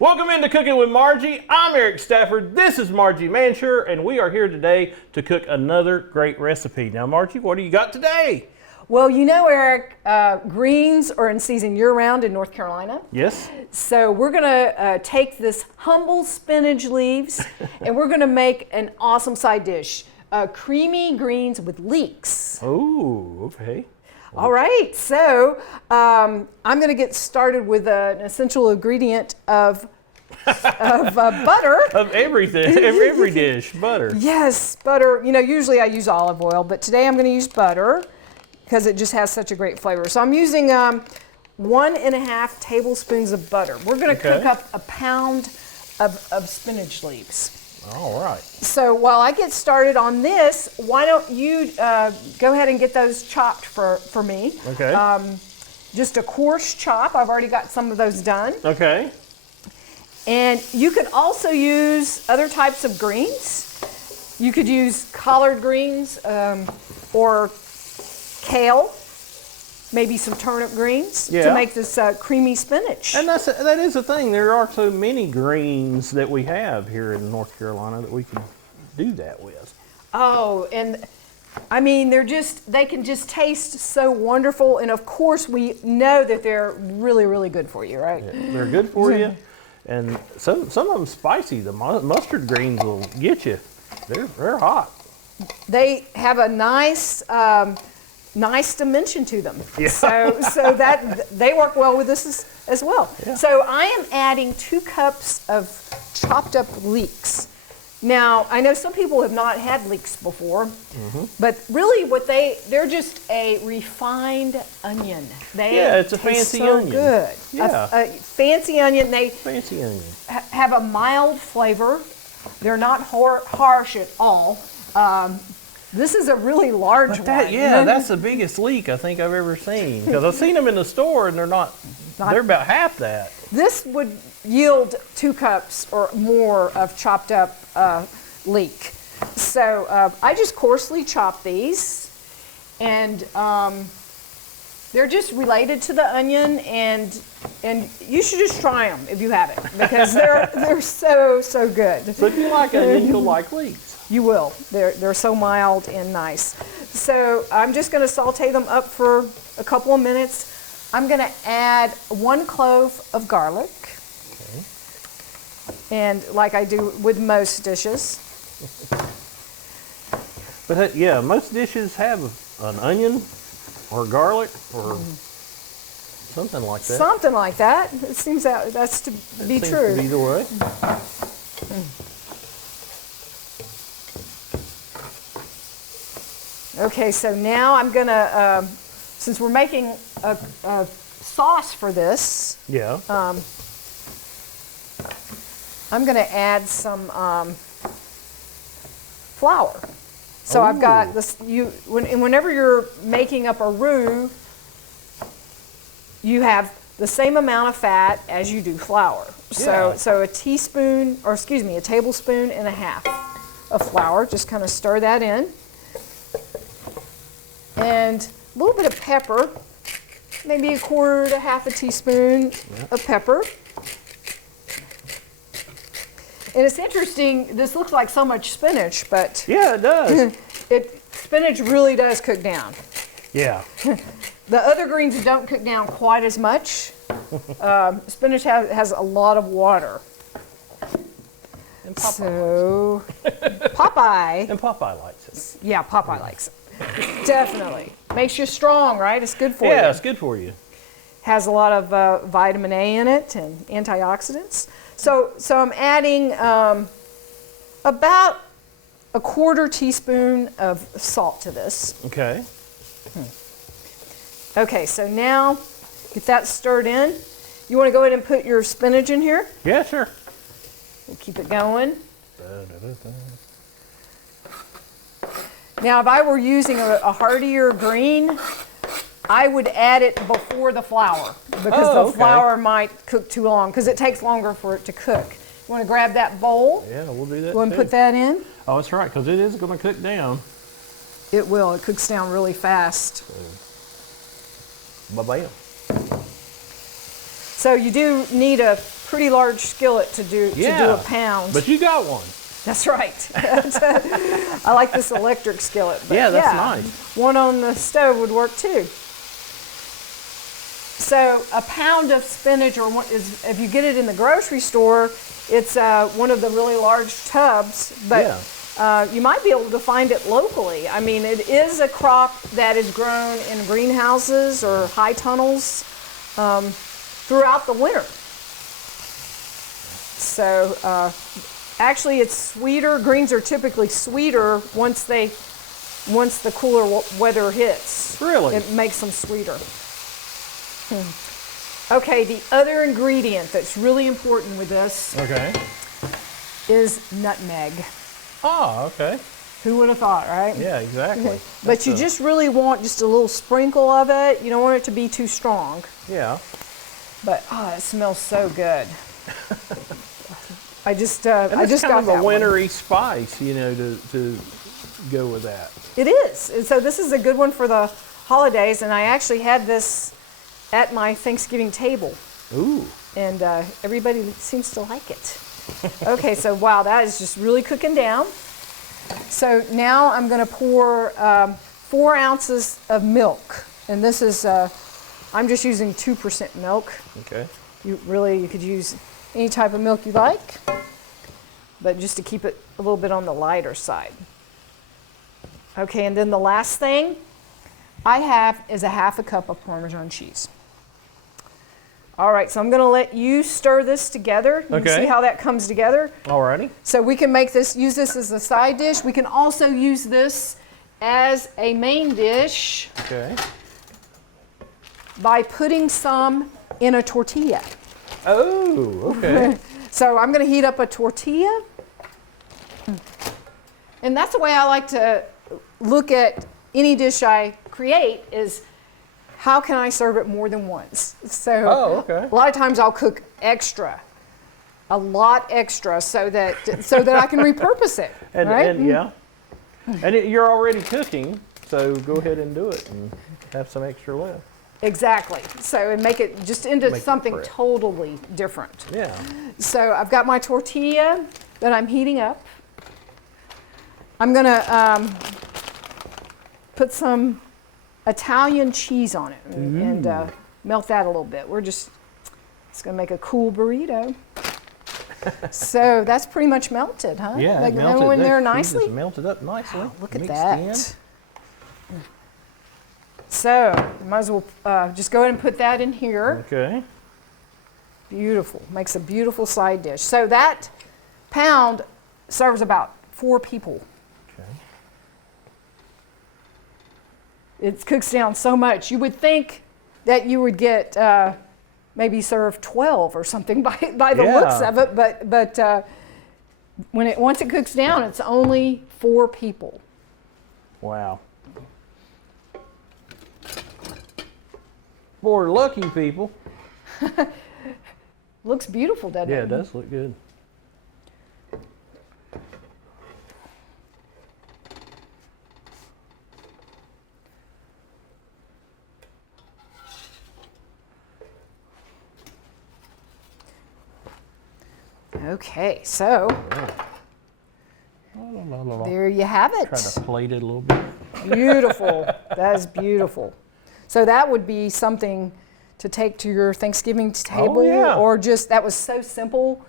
Welcome into Cooking with Margie. I'm Eric Stafford. This is Margie Mansure, and we are here today to cook another great recipe. Now, Margie, what do you got today? Well, you know, Eric, greens are in season year-round in North Carolina. Yes. So we're gonna take this humble spinach leaves and we're gonna make an awesome side dish. Creamy greens with leeks. Oh, okay. All right, so I'm gonna get started with an essential ingredient of butter. Of everything, every dish, butter. Yes, butter. You know, usually I use olive oil, but today I'm gonna use butter because it just has such a great flavor. So I'm using 1.5 tablespoons of butter. We're gonna cook up a pound of spinach leaves. All right. So while I get started on this, why don't you go ahead and get those chopped for me. Okay. Just a coarse chop. I've already got some of those done. Okay. And you could also use other types of greens. You could use collard greens or kale, maybe some turnip greens to make this creamy spinach. And that is the thing. There are so many greens that we have here in North Carolina that we can do that with. Oh, and I mean, they can just taste so wonderful. And of course, we know that they're really, really good for you, right? Yeah, they're good for you. And some of them spicy. The mustard greens will get you. They're hot. They have a nice dimension to them. Yeah. So that they work well with this as well. Yeah. So I am adding 2 cups of chopped up leeks. Now, I know some people have not had leeks before, but really they're just a refined onion. It's a fancy onion. Good. Yeah. A fancy onion. Fancy onion. Have a mild flavor. They're not harsh at all. This is a really large one. That's the biggest leek I think I've ever seen. Because I've seen them in the store and they're about half that. This would yield 2 cups or more of chopped up leek. So I just coarsely chop these, and they're just related to the onion, and you should just try them if you haven't, because they're so good. So if you like onion, you'll like leeks. You will. They're so mild and nice. So I'm just going to saute them up for a couple of minutes. I'm going to add 1 clove of garlic. Okay. And like I do with most dishes. But most dishes have an onion or garlic or something like that. Something like that. It seems that's to be true. To be the way. Okay, so now I'm gonna, since we're making a sauce for this, I'm gonna add some flour. So I've got this. Whenever you're making up a roux, you have the same amount of fat as you do flour. Yeah. So a tablespoon and a half of flour. Just kind of stir that in. And a little bit of pepper, maybe 1/4 to 1/2 teaspoon of pepper. And it's interesting, this looks like so much spinach, but yeah, it does. Spinach really does cook down. Yeah. The other greens don't cook down quite as much. Spinach has a lot of water. And Popeye so, Popeye. And Popeye likes it. Yeah, Popeye likes it. Definitely. Makes you strong, right? It's good for you. Yeah, it's good for you. Has a lot of vitamin A in it and antioxidants. So I'm adding about 1/4 teaspoon of salt to this. Okay. Okay, so now get that stirred in. You want to go ahead and put your spinach in here? Yeah, sure. We'll keep it going. Now, if I were using a heartier green, I would add it before the flour because the flour might cook too long because it takes longer for it to cook. You want to grab that bowl? Yeah, we'll do that. Go ahead and put that in. Oh, that's right, because it is going to cook down. It will. It cooks down really fast. Ba-bam. So you do need a pretty large skillet to do a pound. But you got one. That's right. I like this electric skillet. But Yeah, that's nice. One on the stove would work too. So a pound of spinach, if you get it in the grocery store, it's one of the really large tubs. But you might be able to find it locally. I mean, it is a crop that is grown in greenhouses or high tunnels throughout the winter. So actually, it's sweeter. Greens are typically sweeter once the cooler weather hits. Really? It makes them sweeter. Okay, the other ingredient that's really important with this is nutmeg. Oh, okay. Who would have thought, right? Yeah, exactly. But you just really want just a little sprinkle of it. You don't want it to be too strong. Yeah. But it smells so good. I just kind got of that a wintry spice, to go with that. It is. And so this is a good one for the holidays, and I actually had this at my Thanksgiving table. Ooh. And everybody seems to like it. Okay, so wow, that is just really cooking down. So now I'm going to pour 4 ounces of milk, and this is I'm just using 2% milk. Okay. You could use any type of milk you like, but just to keep it a little bit on the lighter side. Okay, and then the last thing I have is a 1/2 cup of Parmesan cheese. All right, so I'm going to let you stir this together. You can see how that comes together. Alrighty. So we can use this as a side dish. We can also use this as a main dish by putting some in a tortilla. Oh, okay. So I'm going to heat up a tortilla. And that's the way I like to look at any dish I create is how can I serve it more than once? So a lot of times I'll cook extra, a lot extra, so that I can repurpose it. And you're already cooking, so go ahead and do it and have some extra left. Exactly. So and make it just into something totally different. Yeah. So I've got my tortilla that I'm heating up. I'm gonna put some Italian cheese on it and melt that a little bit. It's gonna make a cool burrito. So that's pretty much melted, huh? Yeah, like melted. That in there nicely. Just melted up nicely. Wow, look at that. So might as well just go ahead and put that in here. Okay. Beautiful. Makes a beautiful side dish. So that pound serves about 4 people. It cooks down so much. You would think that you would get maybe serve 12 or something by the looks of it, but once it cooks down, it's only 4 people. Wow. 4 lucky people. Looks beautiful, doesn't it? Yeah, it does look good. Okay, so there you have it. Try to plate it a little bit. Beautiful. That is beautiful. So that would be something to take to your Thanksgiving table, or just that was so simple.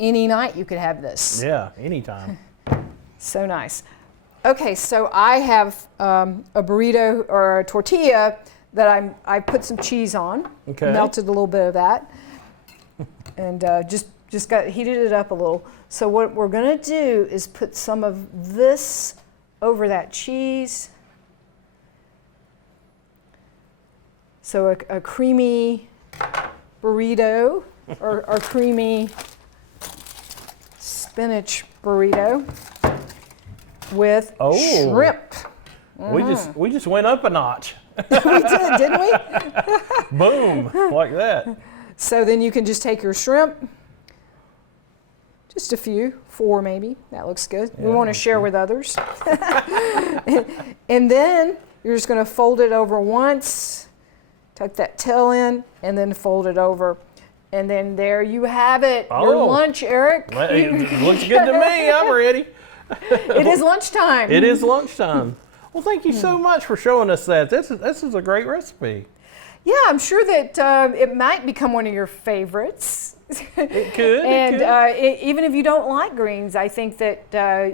Any night you could have this. Yeah, anytime. So nice. Okay, so I have a burrito or a tortilla that I put some cheese on. Okay. Melted a little bit of that, and just heated it up a little. So what we're gonna do is put some of this over that cheese. So a creamy burrito or creamy spinach burrito with shrimp. We just went up a notch. We did, didn't we? Boom, like that. So then you can just take your shrimp, just a few, 4 maybe. That looks good. We want to share with others. And then you're just going to fold it over once, tuck that tail in, and then fold it over. And then there you have it. Your Oh. lunch, Eric. Well, it looks good to me. I'm ready. It is lunchtime. It is lunchtime. Well, thank you so much for showing us that. This is a great recipe. Yeah, I'm sure that it might become one of your favorites. It could. And it could. even if you don't like greens, I think that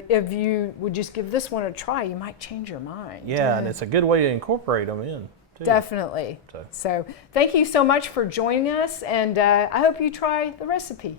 if you would just give this one a try, you might change your mind. Yeah, and it's a good way to incorporate them in, too. Definitely. So thank you so much for joining us, and I hope you try the recipe.